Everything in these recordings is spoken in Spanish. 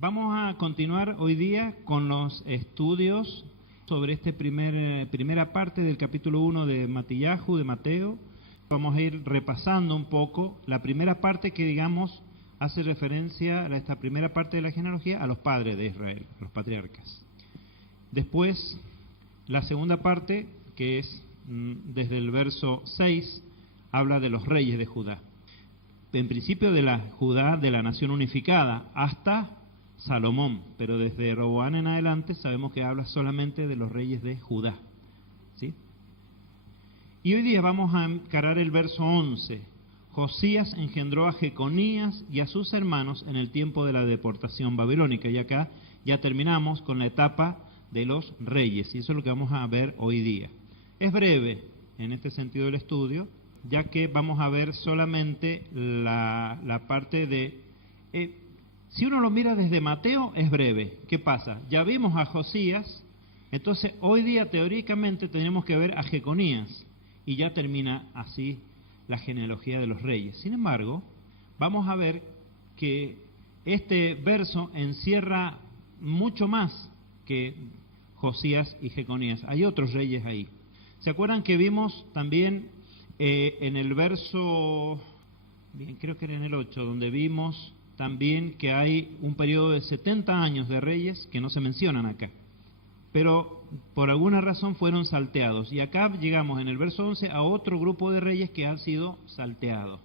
Vamos a continuar hoy día con los estudios sobre esta primera parte del capítulo 1 de Matillahu, de Mateo. Vamos a ir repasando un poco la primera parte que, digamos, hace referencia a esta primera parte de la genealogía a los padres de Israel, los patriarcas. Después, la segunda parte, que es desde el verso 6, habla de los reyes de Judá. En principio de la Judá, de la nación unificada, hasta Salomón, pero desde Roboán en adelante sabemos que habla solamente de los reyes de Judá, ¿sí? Y hoy día vamos a encarar el verso 11. Josías engendró a Jeconías y a sus hermanos en el tiempo de la deportación babilónica. Y acá ya terminamos con la etapa de los reyes, y eso es lo que vamos a ver hoy día. Es breve en este sentido el estudio, ya que vamos a ver solamente la parte de... si uno lo mira desde Mateo, es breve. ¿Qué pasa? Ya vimos a Josías, entonces hoy día teóricamente tenemos que ver a Jeconías, y ya termina así la genealogía de los reyes. Sin embargo, vamos a ver que este verso encierra mucho más que Josías y Jeconías. Hay otros reyes ahí. ¿Se acuerdan que vimos también en el verso, bien, creo que era en el 8, donde vimos también que hay un periodo de 70 años de reyes que no se mencionan acá, pero por alguna razón fueron salteados, y acá llegamos en el verso 11 a otro grupo de reyes que han sido salteados,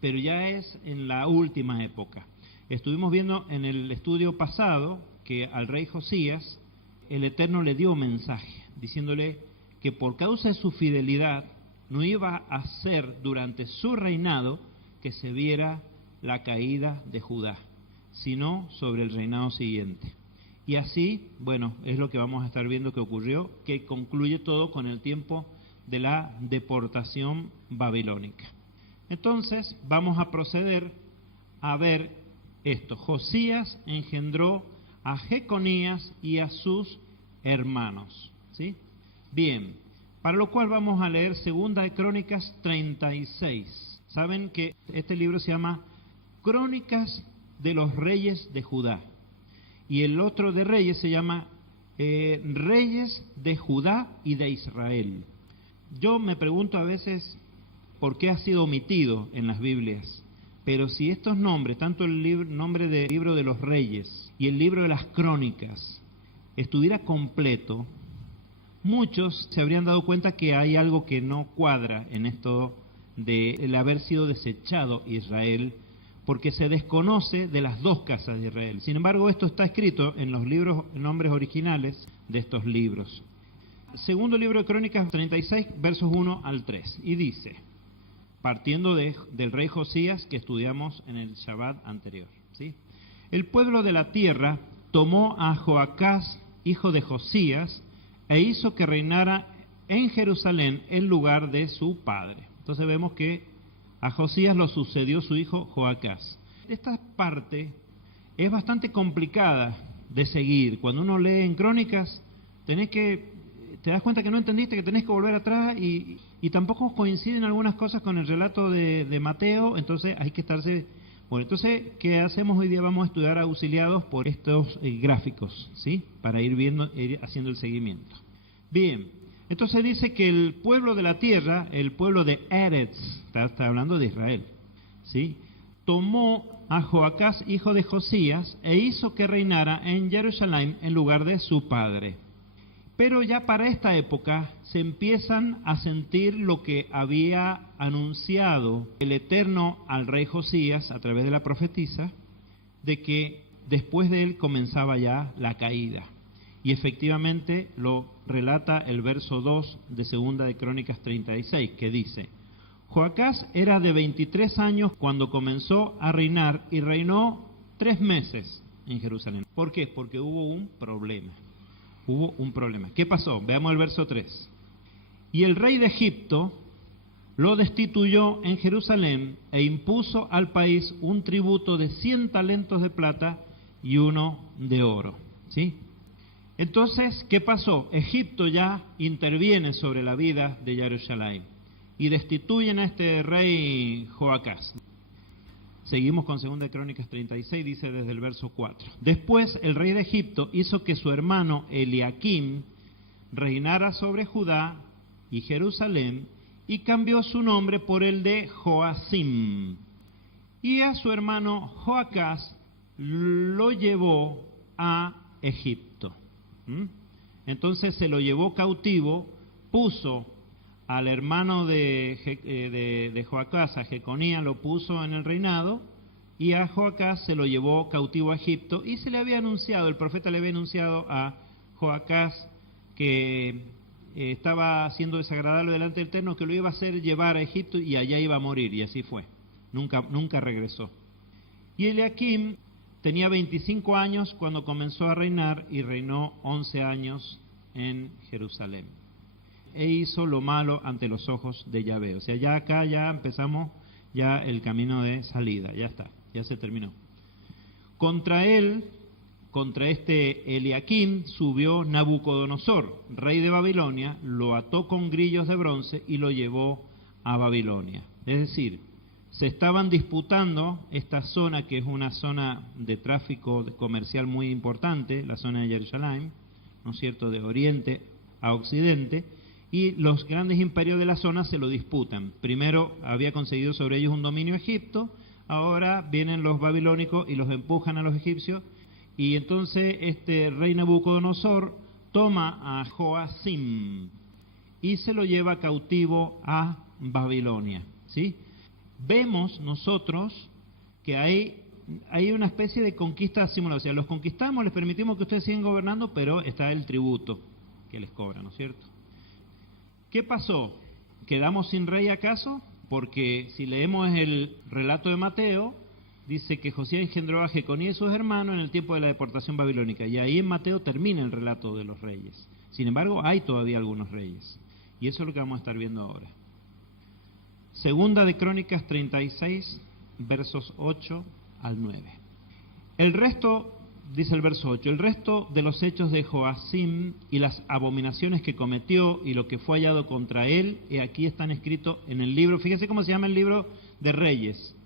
pero ya es en la última época. Estuvimos viendo en el estudio pasado que al rey Josías el Eterno le dio mensaje, diciéndole que por causa de su fidelidad no iba a ser durante su reinado que se viera la caída de Judá, sino sobre el reinado siguiente. Y así, bueno, es lo que vamos a estar viendo que ocurrió, que concluye todo con el tiempo de la deportación babilónica. Entonces, vamos a proceder a ver esto. Josías engendró a Jeconías y a sus hermanos, ¿sí? Bien, para lo cual vamos a leer Segunda de Crónicas 36. Saben que este libro se llama Crónicas de los Reyes de Judá, y el otro de Reyes se llama Reyes de Judá y de Israel. Yo me pregunto a veces por qué ha sido omitido en las Biblias, pero si estos nombres, tanto el nombre del libro de los Reyes y el libro de las Crónicas, estuviera completo, muchos se habrían dado cuenta que hay algo que no cuadra en esto de el haber sido desechado Israel, porque se desconoce de las dos casas de Israel. Sin embargo, esto está escrito en los nombres originales de estos libros. Segundo libro de Crónicas 36, versos 1 al 3, y dice, partiendo del rey Josías que estudiamos en el Shabbat anterior, ¿sí? El pueblo de la tierra tomó a Joacás, hijo de Josías, e hizo que reinara en Jerusalén en lugar de su padre. Entonces vemos que a Josías lo sucedió su hijo Joacás. Esta parte es bastante complicada de seguir. Cuando uno lee en Crónicas, te das cuenta que no entendiste, que tenés que volver atrás, y tampoco coinciden algunas cosas con el relato de Mateo, entonces hay que estarse... Bueno, entonces, ¿qué hacemos hoy día? Vamos a estudiar auxiliados por estos gráficos, ¿sí? Para ir haciendo el seguimiento. Bien. Entonces dice que el pueblo de la tierra, el pueblo de Eretz, está hablando de Israel, ¿sí? Tomó a Joacás, hijo de Josías, e hizo que reinara en Jerusalén en lugar de su padre. Pero ya para esta época se empiezan a sentir lo que había anunciado el Eterno al rey Josías a través de la profetisa, de que después de él comenzaba ya la caída. Y efectivamente lo relata el verso 2 de Segunda de Crónicas 36, que dice, Joacás era de 23 años cuando comenzó a reinar, y reinó 3 meses en Jerusalén. ¿Por qué? Porque hubo un problema. ¿Qué pasó? Veamos el verso 3. Y el rey de Egipto lo destituyó en Jerusalén e impuso al país un tributo de 100 talentos de plata y 1 de oro, ¿sí? Entonces, ¿qué pasó? Egipto ya interviene sobre la vida de Jerusalén y destituyen a este rey Joacás. Seguimos con 2 Crónicas 36, dice desde el verso 4. Después el rey de Egipto hizo que su hermano Eliakim reinara sobre Judá y Jerusalén, y cambió su nombre por el de Joacim. Y a su hermano Joacás lo llevó a Egipto. Entonces se lo llevó cautivo, puso al hermano de Joacás, a Jeconías, lo puso en el reinado, y a Joacás se lo llevó cautivo a Egipto, y se le había anunciado, el profeta le había anunciado a Joacás que estaba siendo desagradable delante del Eterno, que lo iba a hacer llevar a Egipto y allá iba a morir, y así fue. Nunca regresó. Y Eliakim tenía 25 años cuando comenzó a reinar, y reinó 11 años en Jerusalén. E hizo lo malo ante los ojos de Yahvé. O sea, ya acá ya empezamos ya el camino de salida, ya está, ya se terminó. Contra este Eliakim subió Nabucodonosor, rey de Babilonia, lo ató con grillos de bronce y lo llevó a Babilonia. Es decir, se estaban disputando esta zona, que es una zona de tráfico comercial muy importante, la zona de Jerusalén, ¿no es cierto?, de oriente a occidente, y los grandes imperios de la zona se lo disputan. Primero había conseguido sobre ellos un dominio Egipto, ahora vienen los babilónicos y los empujan a los egipcios, y entonces este rey Nabucodonosor toma a Joacim y se lo lleva cautivo a Babilonia, ¿sí? Vemos nosotros que hay una especie de conquista simulada. O sea, los conquistamos, les permitimos que ustedes sigan gobernando, pero está el tributo que les cobra, ¿no es cierto? ¿Qué pasó? ¿Quedamos sin rey acaso? Porque si leemos el relato de Mateo, dice que Josías engendró a Jeconías y sus hermanos en el tiempo de la deportación babilónica. Y ahí en Mateo termina el relato de los reyes. Sin embargo, hay todavía algunos reyes. Y eso es lo que vamos a estar viendo ahora. 2 Crónicas 36, versos 8 al 9. El resto, dice el verso 8, el resto de los hechos de Joacim y las abominaciones que cometió y lo que fue hallado contra él, aquí están escritos en el libro, fíjense cómo se llama el libro de Reyes,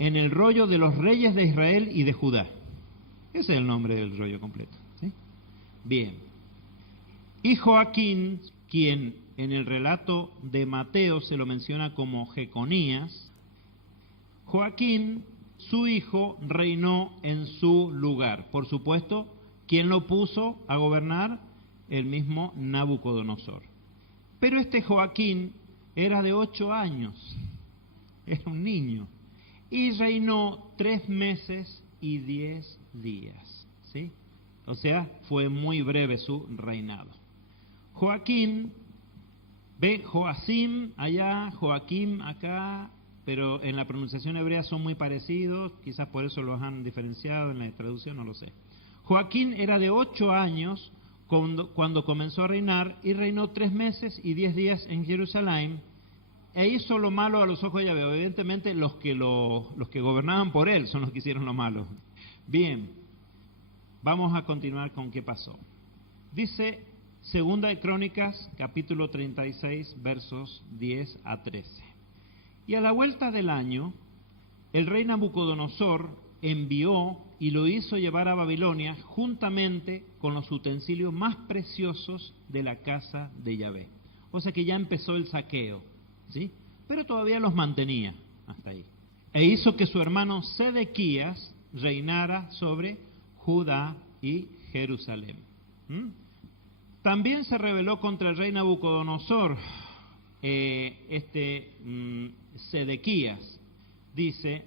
en el rollo de los reyes de Israel y de Judá. Ese es el nombre del rollo completo, ¿sí? Bien. Y Joaquín, quien en el relato de Mateo se lo menciona como Jeconías, Joaquín, su hijo, reinó en su lugar. Por supuesto, ¿quién lo puso a gobernar? El mismo Nabucodonosor. Pero este Joaquín era de 8 años, era un niño, y reinó 3 meses y 10 días, ¿sí? O sea, fue muy breve su reinado. Joaquín, ve Joacim allá, Joaquim acá, pero en la pronunciación hebrea son muy parecidos, quizás por eso los han diferenciado en la traducción, no lo sé. Joaquín era de 8 años cuando comenzó a reinar, y reinó 3 meses y 10 días en Jerusalén, e hizo lo malo a los ojos de Yahvé. Evidentemente los que gobernaban por él son los que hicieron lo malo. Bien, vamos a continuar con qué pasó. Dice 2 Crónicas, capítulo 36, versos 10 a 13. Y a la vuelta del año, el rey Nabucodonosor envió y lo hizo llevar a Babilonia juntamente con los utensilios más preciosos de la casa de Yahvé. O sea que ya empezó el saqueo, ¿sí? Pero todavía los mantenía hasta ahí. E hizo que su hermano Sedequías reinara sobre Judá y Jerusalén. También se rebeló contra el rey Nabucodonosor, Sedequías, dice,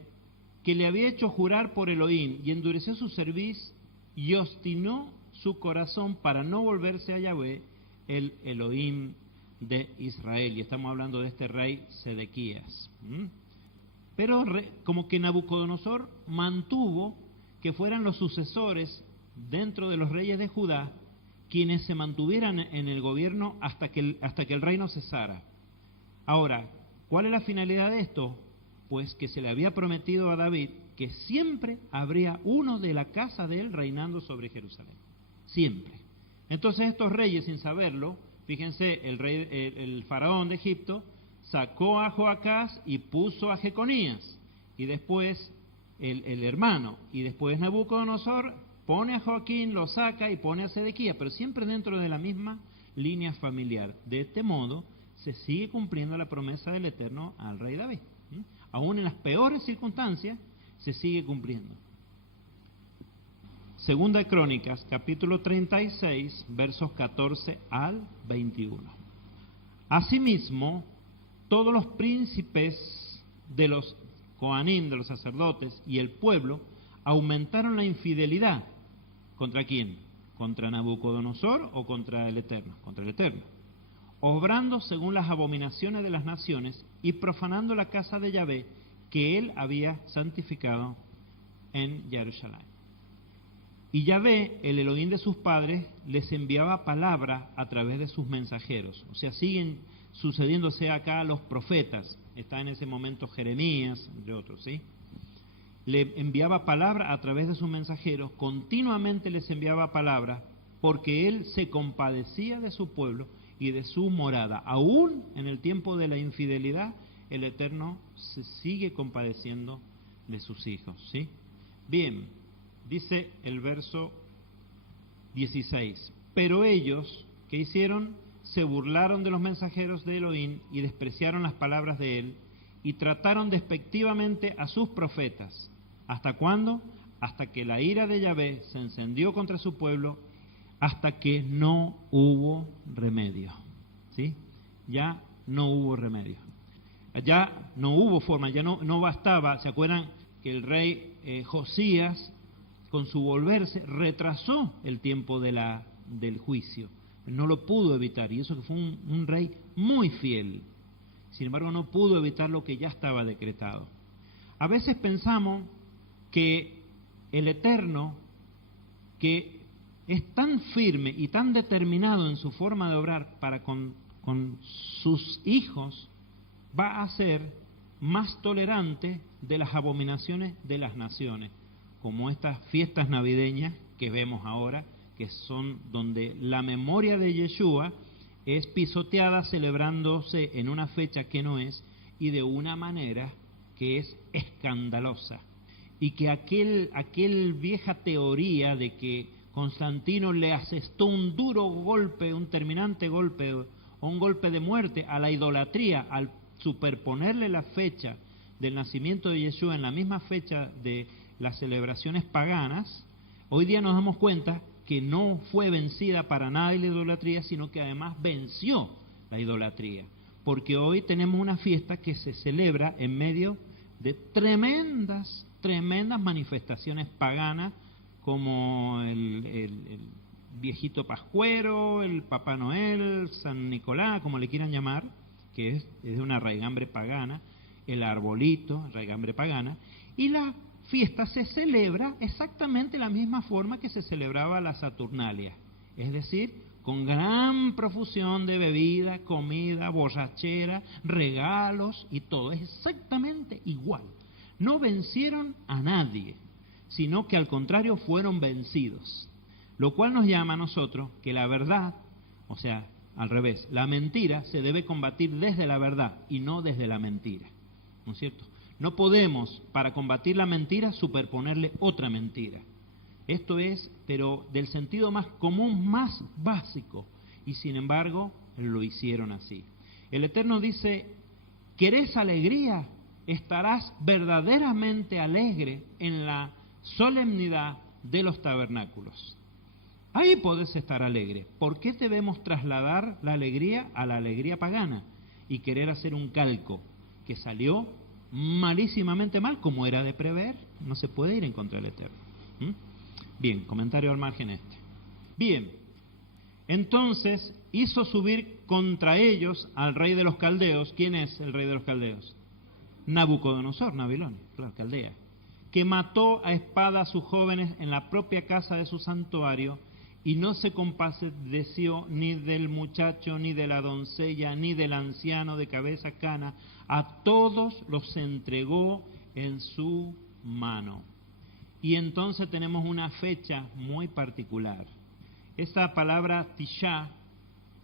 que le había hecho jurar por Elohim, y endureció su cerviz y obstinó su corazón para no volverse a Yahvé, el Elohim de Israel. Y estamos hablando de este rey Sedequías. Pero como que Nabucodonosor mantuvo que fueran los sucesores dentro de los reyes de Judá quienes se mantuvieran en el gobierno hasta que el reino cesara. Ahora, ¿cuál es la finalidad de esto? Pues que se le había prometido a David que siempre habría uno de la casa de él reinando sobre Jerusalén. Siempre. Entonces estos reyes, sin saberlo, fíjense, el faraón de Egipto sacó a Joacás y puso a Jeconías. Y después el hermano. Y después Nabucodonosor pone a Joaquín, lo saca y pone a Sedequías, pero siempre dentro de la misma línea familiar. De este modo se sigue cumpliendo la promesa del Eterno al rey David. Aún en las peores circunstancias se sigue cumpliendo. Segunda de Crónicas, capítulo 36, versos 14 al 21. Asimismo, todos los príncipes de los Coanim, de los sacerdotes, y el pueblo aumentaron la infidelidad. ¿Contra quién? ¿Contra Nabucodonosor o contra el Eterno? Contra el Eterno. Obrando según las abominaciones de las naciones y profanando la casa de Yahvé que él había santificado en Jerusalén. Y Yahvé, el Elohim de sus padres, les enviaba palabra a través de sus mensajeros. O sea, siguen sucediéndose acá los profetas. Está en ese momento Jeremías, entre otros, ¿sí? Le enviaba palabra a través de sus mensajeros, continuamente les enviaba palabra, porque él se compadecía de su pueblo y de su morada. Aún en el tiempo de la infidelidad, el Eterno se sigue compadeciendo de sus hijos, ¿sí? Bien, dice el verso 16, pero ellos, ¿qué hicieron? Se burlaron de los mensajeros de Elohim y despreciaron las palabras de él y trataron despectivamente a sus profetas. ¿Hasta cuándo? Hasta que la ira de Yahvé se encendió contra su pueblo, hasta que no hubo remedio. ¿Sí? Ya no hubo remedio. Ya no hubo forma, ya no bastaba. ¿Se acuerdan que el rey Josías, con su volverse, retrasó el tiempo del juicio? No lo pudo evitar, y eso que fue un rey muy fiel. Sin embargo, no pudo evitar lo que ya estaba decretado. A veces pensamos que el Eterno, que es tan firme y tan determinado en su forma de obrar para con sus hijos, va a ser más tolerante de las abominaciones de las naciones, como estas fiestas navideñas que vemos ahora, que son donde la memoria de Yeshua es pisoteada, celebrándose en una fecha que no es y de una manera que es escandalosa. Y que aquel vieja teoría de que Constantino le asestó un duro golpe, un terminante golpe o un golpe de muerte a la idolatría al superponerle la fecha del nacimiento de Yeshua en la misma fecha de las celebraciones paganas, hoy día nos damos cuenta que no fue vencida para nada la idolatría, sino que además venció la idolatría. Porque hoy tenemos una fiesta que se celebra en medio de tremendas manifestaciones paganas, como el viejito pascuero, el Papá Noel, San Nicolás, como le quieran llamar, que es de una raigambre pagana, el arbolito, raigambre pagana, y la fiesta se celebra exactamente la misma forma que se celebraba la Saturnalia, es decir, con gran profusión de bebida, comida, borrachera, regalos y todo, es exactamente igual. No vencieron a nadie, sino que al contrario fueron vencidos, lo cual nos llama a nosotros que la verdad, o sea, al revés, la mentira se debe combatir desde la verdad y no desde la mentira, ¿no es cierto? No podemos, para combatir la mentira, superponerle otra mentira. Esto es, pero del sentido más común, más básico, y sin embargo lo hicieron así. El Eterno dice, ¿querés alegría? Estarás verdaderamente alegre en la solemnidad de los tabernáculos. Ahí podés estar alegre. ¿Por qué debemos trasladar la alegría a la alegría pagana y querer hacer un calco que salió malísimamente mal, como era de prever? No se puede ir en contra del Eterno. Bien, comentario al margen este. Bien, entonces hizo subir contra ellos al rey de los caldeos. ¿Quién es el rey de los caldeos? Nabucodonosor, Babilonia, claro, Caldea, que mató a espada a sus jóvenes en la propia casa de su santuario y no se compadeció ni del muchacho, ni de la doncella, ni del anciano de cabeza cana, a todos los entregó en su mano. Y entonces tenemos una fecha muy particular. Esta palabra Tisha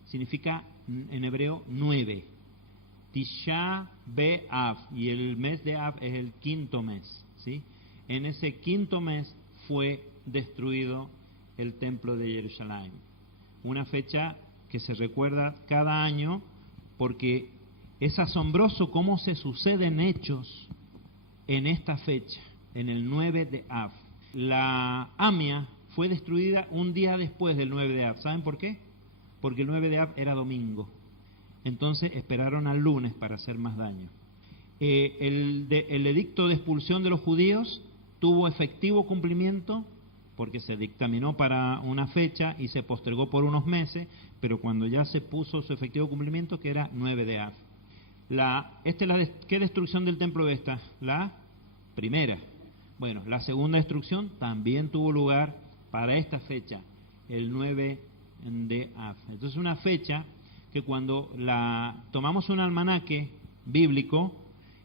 significa en hebreo 9. Tisha B'Av, y el mes de Av es el quinto mes, ¿sí? en ese quinto mes fue destruido el templo de Jerusalén. Una fecha que se recuerda cada año porque es asombroso cómo se suceden hechos en esta fecha, en el 9 de Av. La Amia fue destruida un día después del 9 de Av. ¿Saben por qué? Porque el 9 de Av era domingo. Entonces esperaron al lunes para hacer más daño. El edicto de expulsión de los judíos tuvo efectivo cumplimiento porque se dictaminó para una fecha y se postergó por unos meses, pero cuando ya se puso su efectivo cumplimiento, que era 9 de Av. ¿Qué destrucción del templo es esta? La primera. Bueno, la segunda destrucción también tuvo lugar para esta fecha, el 9 de Av. Entonces una fecha que cuando tomamos un almanaque bíblico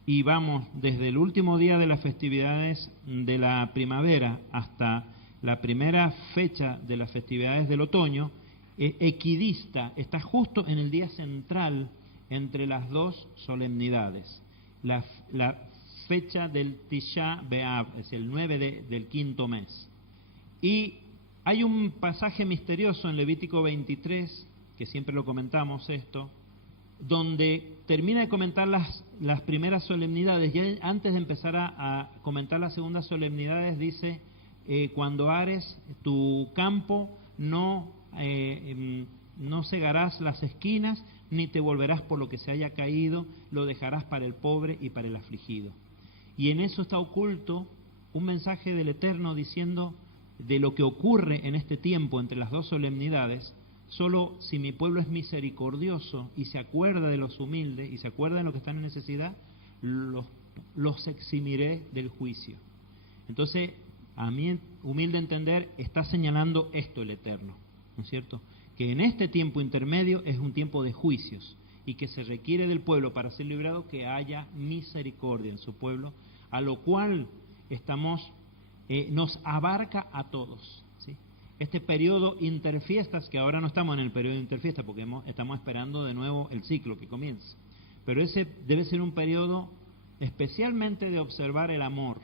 y vamos desde el último día de las festividades de la primavera hasta la primera fecha de las festividades del otoño, equidista, está justo en el día central entre las dos solemnidades. La fecha del Tisha B'Av es el 9 del quinto mes. Y hay un pasaje misterioso en Levítico 23, que siempre lo comentamos esto, donde termina de comentar las primeras solemnidades. Ya antes de empezar a comentar las segundas solemnidades dice, cuando ares tu campo no cegarás las esquinas, ni te volverás por lo que se haya caído, lo dejarás para el pobre y para el afligido. Y en eso está oculto un mensaje del Eterno diciendo de lo que ocurre en este tiempo entre las dos solemnidades. Solo si mi pueblo es misericordioso y se acuerda de los humildes y se acuerda de los que están en necesidad, los eximiré del juicio. Entonces, a mi humilde entender, está señalando esto el Eterno, ¿no es cierto? Que en este tiempo intermedio es un tiempo de juicios y que se requiere del pueblo para ser librado que haya misericordia en su pueblo, a lo cual nos abarca a todos. Este periodo interfiestas, que ahora no estamos en el periodo interfiestas porque estamos esperando de nuevo el ciclo que comience, pero ese debe ser un periodo especialmente de observar el amor,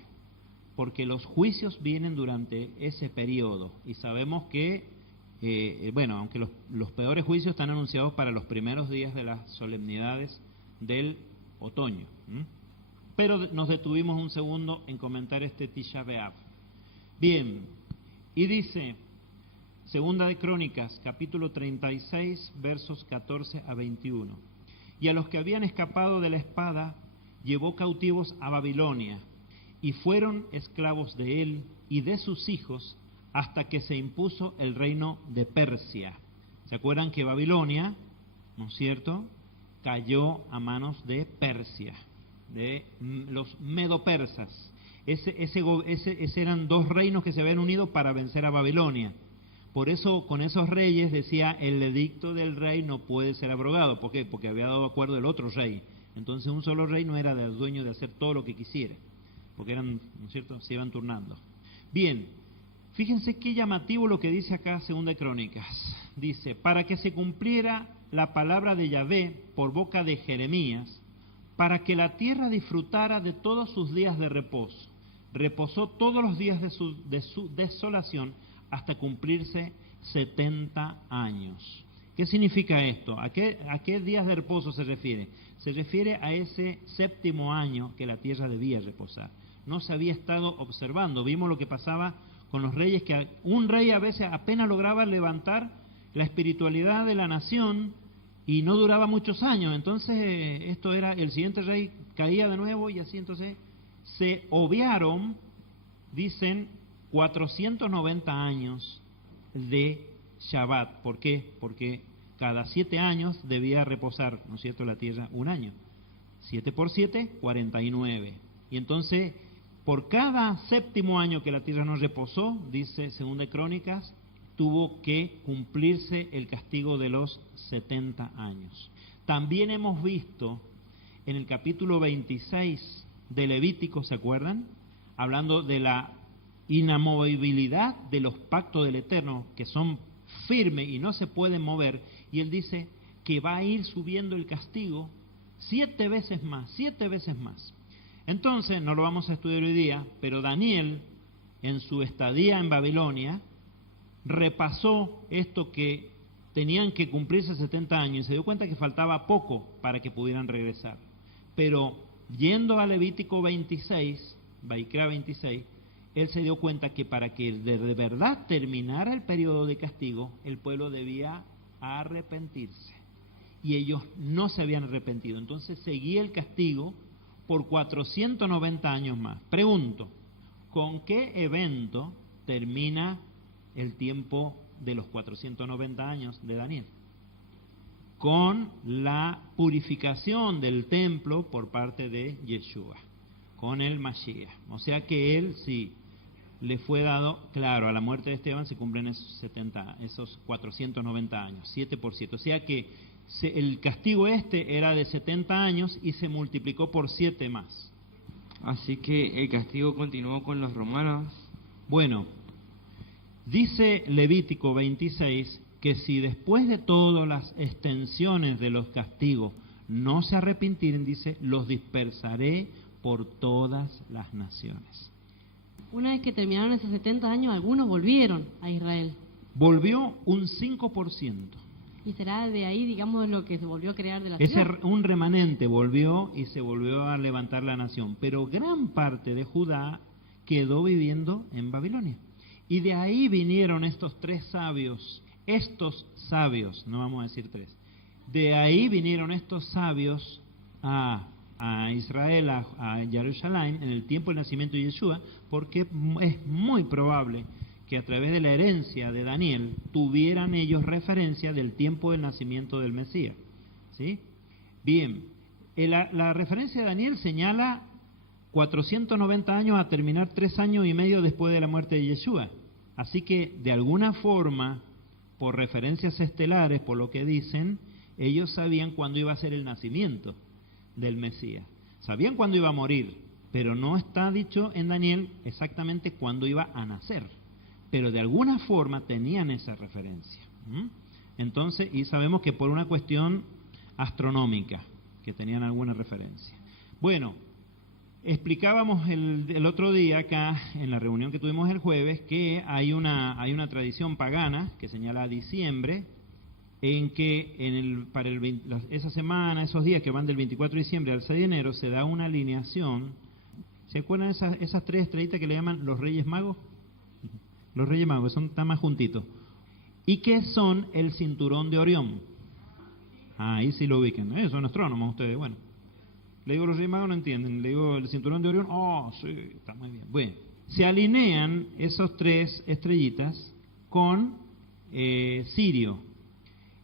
porque los juicios vienen durante ese periodo y sabemos que, aunque los peores juicios están anunciados para los primeros días de las solemnidades del otoño. Pero nos detuvimos un segundo en comentar este Tisha B'Av. Bien, y dice... Segunda de Crónicas, capítulo 36, versos 14 a 21. Y a los que habían escapado de la espada, llevó cautivos a Babilonia, y fueron esclavos de él y de sus hijos, hasta que se impuso el reino de Persia. ¿Se acuerdan que Babilonia, no es cierto?, cayó a manos de Persia, de los medo-persas. Ese eran dos reinos que se habían unido para vencer a Babilonia. Por eso, con esos reyes, decía, el edicto del rey no puede ser abrogado. ¿Por qué? Porque había dado acuerdo el otro rey. Entonces, un solo rey no era el dueño de hacer todo lo que quisiera, porque eran, ¿no es cierto?, se iban turnando. Bien, fíjense qué llamativo lo que dice acá Segunda de Crónicas. Dice, para que se cumpliera la palabra de Yahvé por boca de Jeremías, para que la tierra disfrutara de todos sus días de reposo. Reposó todos los días de su desolación, hasta cumplirse 70 años. ¿Qué significa esto? ¿A qué días de reposo se refiere? Se refiere a ese séptimo año que la tierra debía reposar. No se había estado observando. Vimos lo que pasaba con los reyes, que un rey a veces apenas lograba levantar la espiritualidad de la nación y no duraba muchos años. Entonces, esto era, el siguiente rey caía de nuevo y así. Entonces, se obviaron, dicen, 490 años de Shabbat. ¿Por qué? Porque cada 7 años debía reposar, ¿no es cierto?, la tierra un año. 7 por 7, 49. Y entonces, por cada séptimo año que la tierra no reposó, dice Segunda de Crónicas, tuvo que cumplirse el castigo de los 70 años. También hemos visto en el capítulo 26 de Levítico, ¿se acuerdan?, hablando de la inamovibilidad de los pactos del Eterno, que son firmes y no se pueden mover, y él dice que va a ir subiendo el castigo 7 veces más, 7 veces más. Entonces, no lo vamos a estudiar hoy día, pero Daniel, en su estadía en Babilonia, repasó esto que tenían que cumplirse 70 años y se dio cuenta que faltaba poco para que pudieran regresar. Pero yendo a Levítico 26, Vaikra 26, él se dio cuenta que para que de verdad terminara el periodo de castigo, el pueblo debía arrepentirse. Y ellos no se habían arrepentido. Entonces seguía el castigo por 490 años más. Pregunto, ¿con qué evento termina el tiempo de los 490 años de Daniel? Con la purificación del templo por parte de Yeshua, con el Mashiach. O sea que él sí le fue dado, claro, a la muerte de Esteban se cumplen esos 490 años, 7 por 7. O sea que el castigo era de 70 años y se multiplicó por 7 más. Así que el castigo continuó con los romanos. Bueno, dice Levítico 26 que si después de todas las extensiones de los castigos no se arrepintieren, dice, los dispersaré por todas las naciones. Una vez que terminaron esos 70 años, algunos volvieron a Israel. Volvió un 5%. Y será de ahí, digamos, lo que se volvió a crear de la Ese ciudad. un remanente volvió y se volvió a levantar la nación. Pero gran parte de Judá quedó viviendo en Babilonia. Y de ahí vinieron estos 3 sabios. Estos sabios, no vamos a decir 3. De ahí vinieron estos sabios a Israel, a Jerusalén, en el tiempo del nacimiento de Yeshua, porque es muy probable que a través de la herencia de Daniel tuvieran ellos referencia del tiempo del nacimiento del Mesías. ¿Sí? Bien, la referencia de Daniel señala 490 años a terminar 3 años y medio después de la muerte de Yeshua. Así que, de alguna forma, por referencias estelares, por lo que dicen, ellos sabían cuándo iba a ser el nacimiento del Mesías. Sabían cuándo iba a morir, pero no está dicho en Daniel exactamente cuándo iba a nacer. Pero de alguna forma tenían esa referencia. Entonces, y sabemos que por una cuestión astronómica, que tenían alguna referencia. Bueno, explicábamos el otro día acá, en la reunión que tuvimos el jueves, que hay una tradición pagana que señala diciembre, en que esa semana, esos días que van del 24 de diciembre al 6 de enero, se da una alineación. ¿Se acuerdan esas 3 estrellitas que le llaman los Reyes Magos? Los Reyes Magos, están más juntitos. ¿Y qué son el cinturón de Orión? Ahí sí lo ubican. Son astrónomos ustedes. Bueno, le digo los Reyes Magos, no entienden. Le digo el cinturón de Orión. Oh, sí, está muy bien. Bueno, se alinean esos 3 estrellitas con Sirio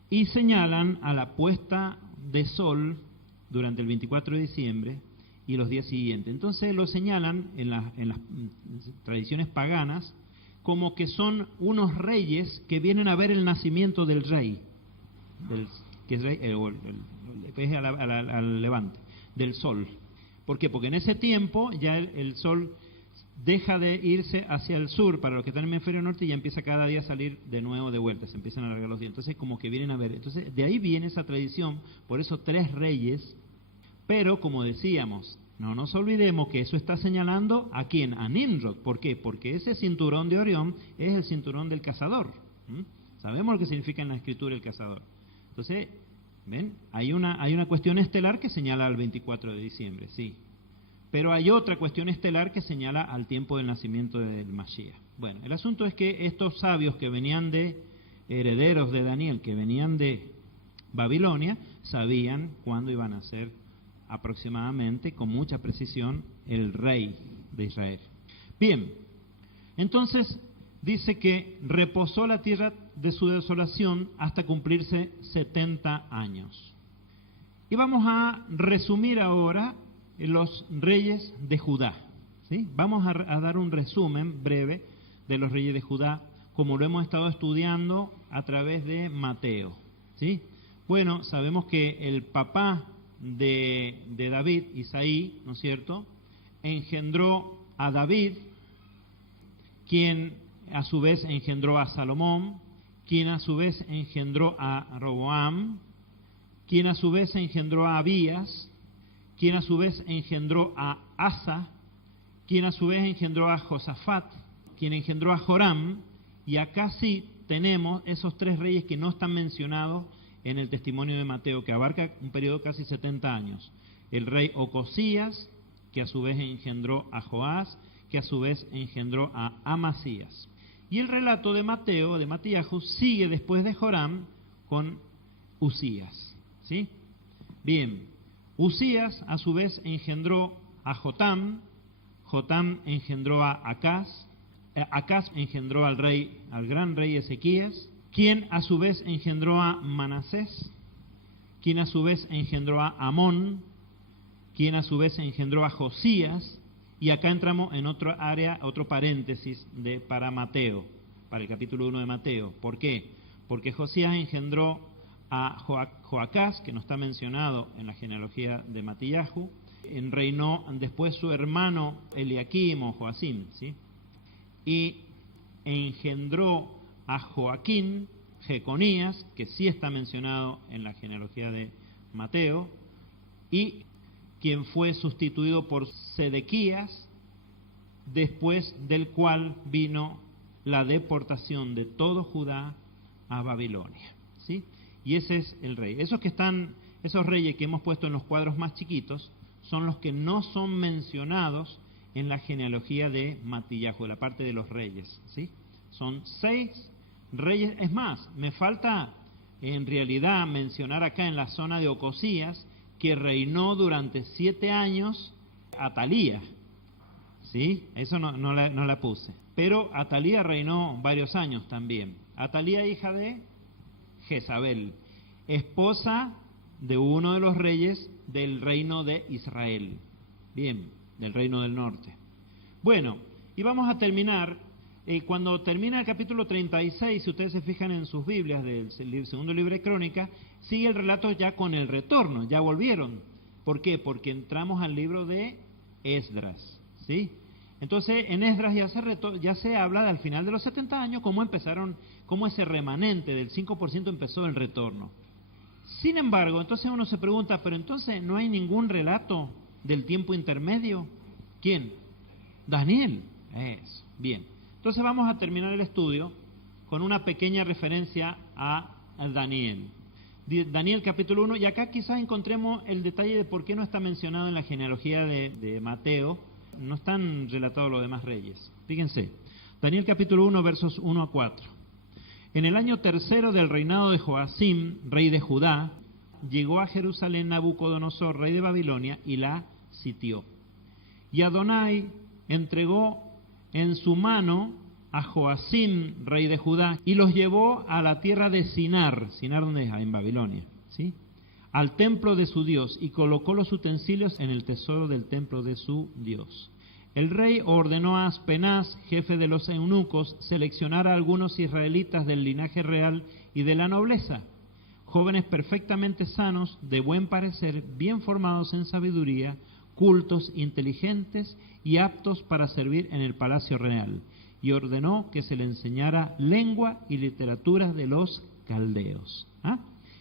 y señalan a la puesta de sol durante el 24 de diciembre y los días siguientes. Entonces lo señalan en las tradiciones paganas como que son unos reyes que vienen a ver el nacimiento del rey, que es rey, al levante, del sol. ¿Por qué? Porque en ese tiempo ya el sol deja de irse hacia el sur para los que están en el hemisferio norte y ya empieza cada día a salir de nuevo de vuelta, se empiezan a alargar los días. Entonces como que vienen a ver. Entonces de ahí viene esa tradición, por eso 3 reyes, pero como decíamos, no nos olvidemos que eso está señalando a quién, a Nimrod. ¿Por qué? Porque ese cinturón de Orión es el cinturón del cazador. Sabemos lo que significa en la escritura el cazador. Entonces, ¿ven? Hay una cuestión estelar que señala al 24 de diciembre, sí. Pero hay otra cuestión estelar que señala al tiempo del nacimiento del Mashiach. Bueno, el asunto es que estos sabios que venían de herederos de Daniel, que venían de Babilonia, sabían cuándo iban a ser aproximadamente, con mucha precisión, el rey de Israel. Bien, entonces dice que reposó la tierra de su desolación hasta cumplirse 70 años. Y vamos a resumir ahora los reyes de Judá. ¿Sí? Vamos a dar un resumen breve de los reyes de Judá, como lo hemos estado estudiando a través de Mateo. ¿Sí? Bueno, sabemos que el papá de David, Isaí, ¿no es cierto?, engendró a David, quien a su vez engendró a Salomón, quien a su vez engendró a Roboam, quien a su vez engendró a Abías, quien a su vez engendró a Asa, quien a su vez engendró a Josafat, quien engendró a Joram, y acá sí tenemos esos tres reyes que no están mencionados en el testimonio de Mateo, que abarca un periodo de casi 70 años. El rey Ocosías, que a su vez engendró a Joás, que a su vez engendró a Amasías. Y el relato de Mateo, de Matías, sigue después de Joram con Usías. ¿Sí? Bien, Usías a su vez engendró a Jotam, Jotam engendró a Acaz, Acaz engendró al gran rey Ezequías, quien a su vez engendró a Manasés, quien a su vez engendró a Amón, quien a su vez engendró a Josías, y acá entramos en otro área, otro paréntesis para Mateo, para el capítulo 1 de Mateo. ¿Por qué? Porque Josías engendró a Joacás, que no está mencionado en la genealogía de Matillahu, reinó después su hermano Eliakim o Joacim, ¿sí? Y engendró a Joaquín, Jeconías, que sí está mencionado en la genealogía de Mateo, y quien fue sustituido por Sedequías, después del cual vino la deportación de todo Judá a Babilonia, ¿sí? Y ese es el rey. Esos reyes que hemos puesto en los cuadros más chiquitos son los que no son mencionados en la genealogía de Matillahu, de la parte de los reyes, ¿sí? Son 6 reyes. Es más, me falta en realidad mencionar acá en la zona de Ocosías que reinó durante 7 años Atalía, ¿sí? Eso no la puse. Pero Atalía reinó varios años también. Atalía, hija de Jezabel, esposa de uno de los reyes del reino de Israel. Bien, del reino del norte. Bueno, y vamos a terminar. Cuando termina el capítulo 36, si ustedes se fijan en sus Biblias del segundo libro de Crónica, sigue el relato ya con el retorno, ya volvieron. ¿Por qué? Porque entramos al libro de Esdras, ¿sí? Entonces, en Esdras ya se habla al final de los 70 años, cómo ese remanente del 5% empezó el retorno. Sin embargo, entonces uno se pregunta, pero entonces no hay ningún relato del tiempo intermedio. ¿Quién? Daniel. Eso, bien. Entonces vamos a terminar el estudio con una pequeña referencia a Daniel. Daniel capítulo 1, y acá quizás encontremos el detalle de por qué no está mencionado en la genealogía de Mateo, no están relatados los demás reyes. Fíjense, Daniel capítulo 1, versos 1 a 4. En el año tercero del reinado de Joacim, rey de Judá, llegó a Jerusalén Nabucodonosor, rey de Babilonia, y la sitió. Y Adonai entregó en su mano a Joacim, rey de Judá, y los llevó a la tierra de Sinar. ¿Sinar dónde es? En Babilonia, ¿sí? Al templo de su Dios, y colocó los utensilios en el tesoro del templo de su Dios. El rey ordenó a Aspenaz, jefe de los eunucos, seleccionar a algunos israelitas del linaje real y de la nobleza, jóvenes perfectamente sanos, de buen parecer, bien formados en sabiduría, cultos, inteligentes y aptos para servir en el palacio real, y ordenó que se le enseñara lengua y literatura de los caldeos.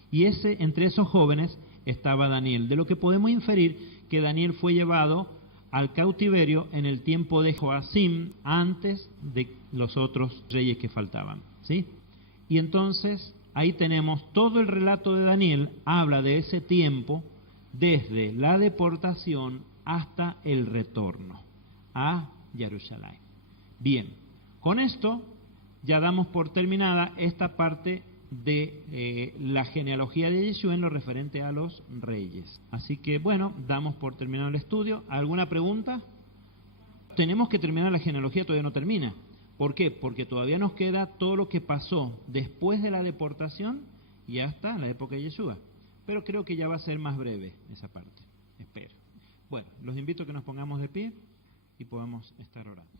Y entre esos jóvenes estaba Daniel, de lo que podemos inferir que Daniel fue llevado al cautiverio en el tiempo de Joacim, antes de los otros reyes que faltaban, ¿sí? Y entonces ahí tenemos todo el relato de Daniel, habla de ese tiempo desde la deportación hasta el retorno a Jerusalén. Bien, con esto ya damos por terminada esta parte de la genealogía de Yeshua en lo referente a los reyes. Así que bueno, damos por terminado el estudio. ¿Alguna pregunta? Tenemos que terminar la genealogía, todavía no termina. ¿Por qué? Porque todavía nos queda todo lo que pasó después de la deportación y hasta la época de Yeshua. Pero creo que ya va a ser más breve esa parte, espero. Bueno, los invito a que nos pongamos de pie y podamos estar orando.